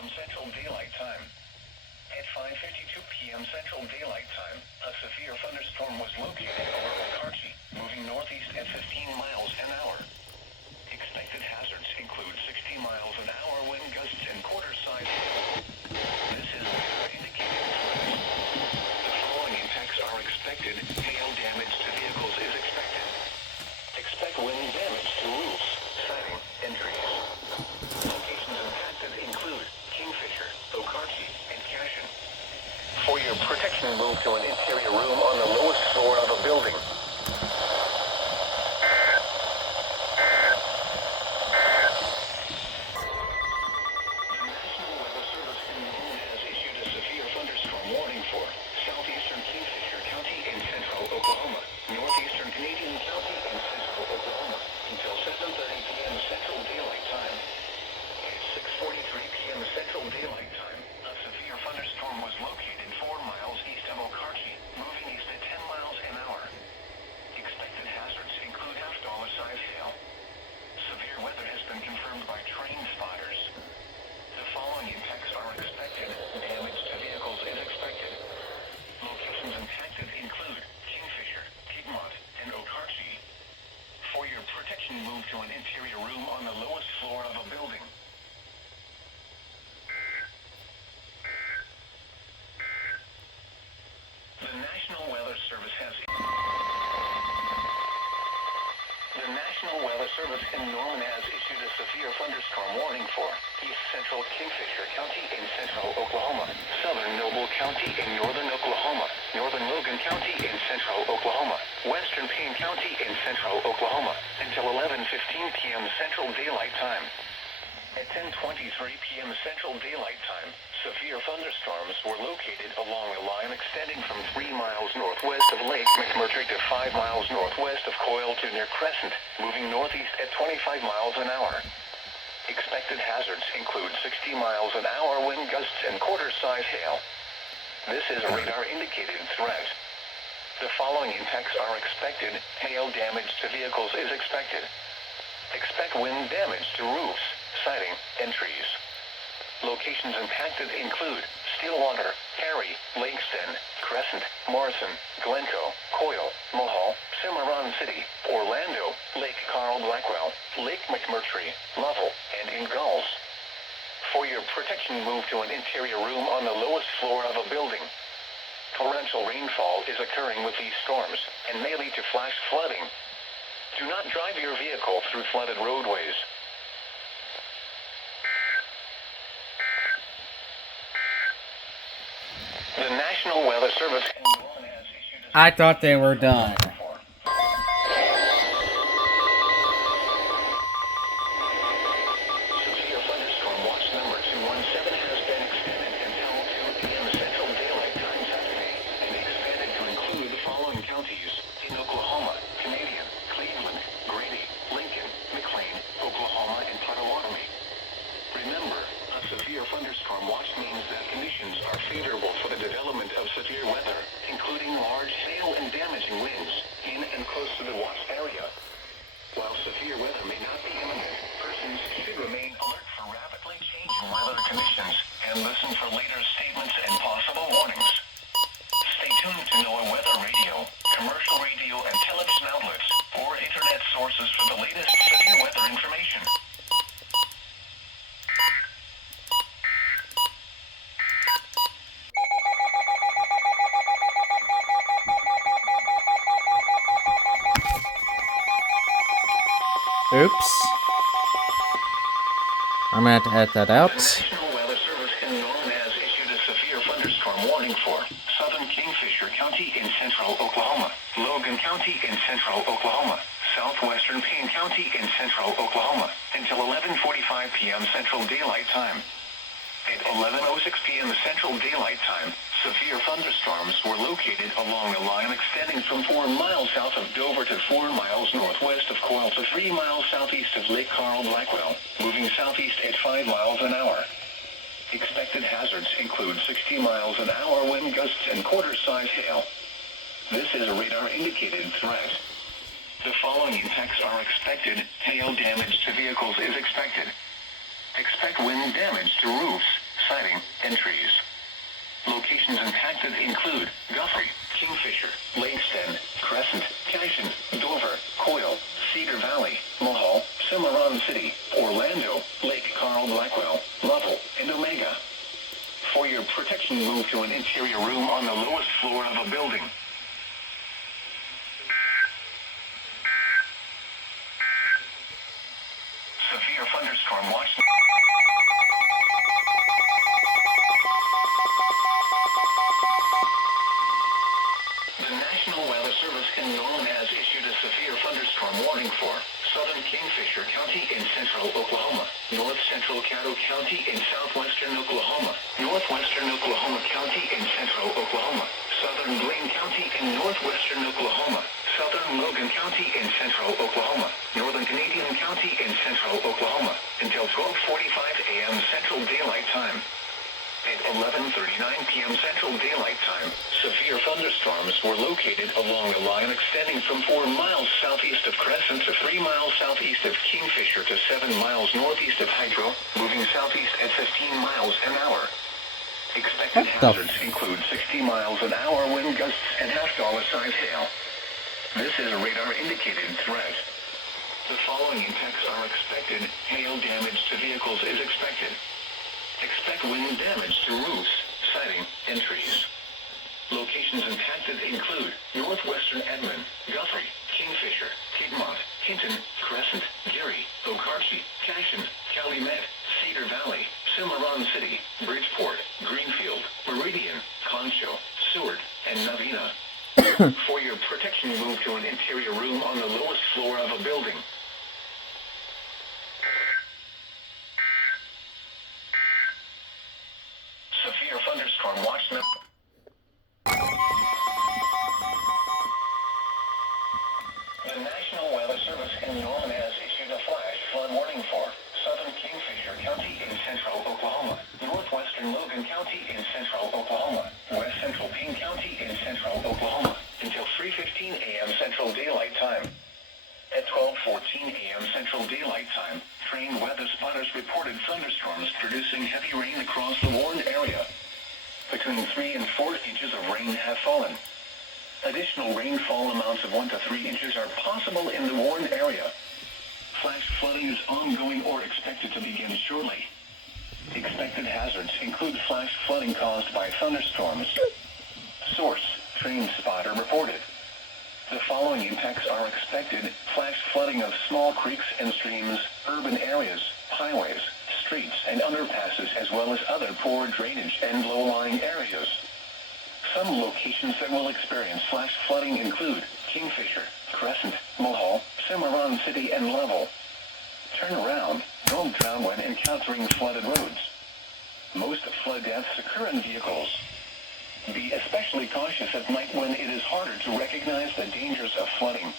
p.m. Central Daylight Time. At 5:52 p.m. Central Daylight Time, a severe thunderstorm was located over Okarchi, moving northeast at 15 miles an hour. Expected hazards include 60 miles an hour wind gusts and quarter-size hail. This is weather indicated threat. The following impacts are expected. Hail damage to vehicles is expected. Expect wind damage to roofs, siding, and trees. Locations impacted include Kingfisher, Okarchi, and Cashin. For your protection, move to an interior room on the lowest floor of a building. Move to an interior room on the lowest floor of a building. The National Weather Service in Norman has issued a severe thunderstorm warning for east central Kingfisher County in central Oklahoma, southern Noble County in northern Oklahoma, northern Logan County in central Oklahoma, western Payne County in central Oklahoma, until 11:15 p.m. Central Daylight Time. At 10:23 p.m. Central Daylight Time, severe thunderstorms were located along a line extending from 3 miles northwest of Lake McMurtry to 5 miles northwest of Coyle to near Crescent, moving northeast at 25 miles an hour. Expected hazards include 60 miles an hour wind gusts and quarter-size hail. This is a radar-indicated threat. The following impacts are expected. Hail damage to vehicles is expected. Expect wind damage to roofs, siding, and trees. Locations impacted include Stillwater, Harry, Lakeston, Crescent, Morrison, Glencoe, Coyle, Mohall, Cimarron City, Orlando, Lake Carl Blackwell, Lake McMurtry, Lovell, and Ingalls. For your protection, move to an interior room on the lowest floor of a building. Torrential rainfall is occurring with these storms and may lead to flash flooding. Do not drive your vehicle through flooded roadways. The National Weather Service I thought they were done. Severe thunderstorm watch number 217 has been extended until 2 p.m. Central Daylight Time Saturday and expanded to include the following counties in Oklahoma: Canadian, Cleveland, Grady, Lincoln, McLean, Oklahoma, and Potawatomi. Remember, a severe thunderstorm watch means that conditions are favorable for the development of severe weather, including large hail and damaging winds, in and close to the watch area. While severe weather may not be imminent, persons should remain alert for rapidly changing weather conditions and listen for later statements and possible warnings. Stay tuned to NOAA Weather Radio, commercial radio and television outlets, or internet sources for the latest severe weather information. Oops. I'm gonna have to edit that out. The National Weather Service in Norman has issued a severe thunderstorm warning for southern Kingfisher County in central Oklahoma, Logan County in central Oklahoma, southwestern Payne County in central Oklahoma, until 11:45 p.m. Central Daylight Time. At 11:06 p.m. Central Daylight Time, severe thunderstorms were located along a line extending from 4 miles south of Dover to 4 miles northwest of Coyle to 3 miles southeast of Lake Carl Blackwell, moving southeast at 5 miles an hour. Expected hazards include 60 miles an hour wind gusts and quarter-size hail. This is a radar-indicated threat. The following impacts are expected. Hail damage to vehicles is expected. Expect wind damage to roofs, siding, and trees. Locations impacted include Guthrie, Kingfisher, Lakeston, Crescent, Cashin, Dover, Coyle, Cedar Valley, Mulhall, Cimarron City, Orlando, Lake Carl Blackwell, Lovell, and Omega. For your protection, move to an interior room on the lowest floor of a building. Severe thunderstorm watch. The National Weather Service in Norman has issued a severe thunderstorm warning for southern Kingfisher County in central Oklahoma, north central Caddo County in southwestern Oklahoma, northwestern Oklahoma County in central Oklahoma, southern Blaine County in northwestern Oklahoma, southern Logan County in central Oklahoma, northern Canadian County in central Oklahoma, until 12:45 a.m. Central Daylight Time. At 11:39 p.m. Central Daylight Time, severe thunderstorms were located along a line extending from 4 miles southeast of Crescent to 3 miles southeast of Kingfisher to 7 miles northeast of Hydro, moving southeast at 15 miles an hour. Expected hazards include 60 miles an hour wind gusts and half-dollar-size hail. This is a radar-indicated threat. The following impacts are expected. Hail damage to vehicles is expected. Expect wind damage to roofs, siding, and trees. Locations impacted include northwestern Edmond, Guthrie, Kingfisher, Piedmont, Hinton, Crescent, Gary, Okarche, Cashin, Calumet, Cedar Valley, Cimarron City, Bridgeport, Greenfield, Meridian, Concho, Seward, and Navina. For your protection, move to an interior room on the lowest floor of a building. Severe thunderstorm watch. The National Weather Service in Norman has issued a flash flood warning for southern Kingfisher County in central Oklahoma, northwestern Logan County in central Oklahoma, west central Payne County in central Oklahoma, until 3:15 a.m. Central Daylight Time. At 12:14 a.m. Central Daylight Time, trained weather spotters reported thunderstorms producing heavy rain across the warned area. Between 3 and 4 inches of rain have fallen. Additional rainfall amounts of 1 to 3 inches are possible in the warned area. Flash flooding is ongoing or expected to begin shortly. Expected hazards include flash flooding caused by thunderstorms. Source: Train Spotter reported. The following impacts are expected: flash flooding of small creeks and streams, urban areas, highways, streets and underpasses, as well as other poor drainage and low-lying areas. Some locations that will experience flash flooding include Kingfisher, Crescent, Mulhall, Cimarron City, and Lovell. Turn around, don't drown when encountering flooded roads. Most flood deaths occur in vehicles. Be especially cautious at night when it is harder to recognize the dangers of flooding.